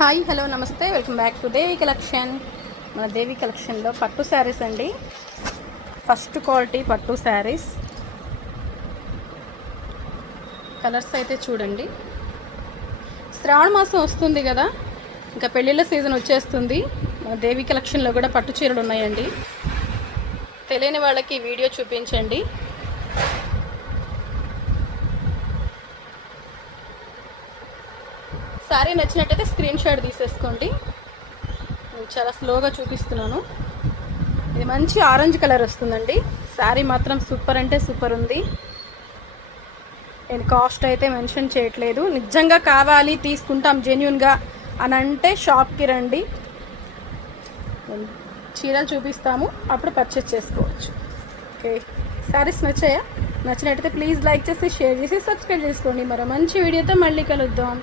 Hi hello నమస్తే welcome back to Devi collection. మన దేవి కలెక్షన్లో పట్టు శారీస్ అండి. ఫస్ట్ క్వాలిటీ పట్టు శారీస్. కలర్స్ అయితే చూడండి. శ్రావణ మాసం వస్తుంది కదా, ఇంకా పెళ్ళిళ్ళ సీజన్ వచ్చేస్తుంది. మన దేవి కలెక్షన్లో కూడా పట్టు చీరలు ఉన్నాయండి. తెలియని వాళ్ళకి వీడియో చూపించండి. శారీ నచ్చినట్టయితే స్క్రీన్ షాట్ తీసేసుకోండి. నేను చాలా స్లోగా చూపిస్తున్నాను. ఇది మంచి ఆరెంజ్ కలర్ వస్తుందండి. శారీ మాత్రం సూపర్ అంటే సూపర్ ఉంది. నేను కాస్ట్ అయితే మెన్షన్ చేయట్లేదు. నిజంగా కావాలి తీసుకుంటాం జెన్యూన్గా అని అంటే షాప్కి రండి, చీరలు చూపిస్తాము, అప్పుడు పర్చేస్ చేసుకోవచ్చు. ఓకే, శారీస్ నచ్చాయా? నచ్చినట్టయితే ప్లీజ్ లైక్ చేసి షేర్ చేసి సబ్స్క్రైబ్ చేసుకోండి. మరో మంచి వీడియోతో మళ్ళీ కలుద్దాం.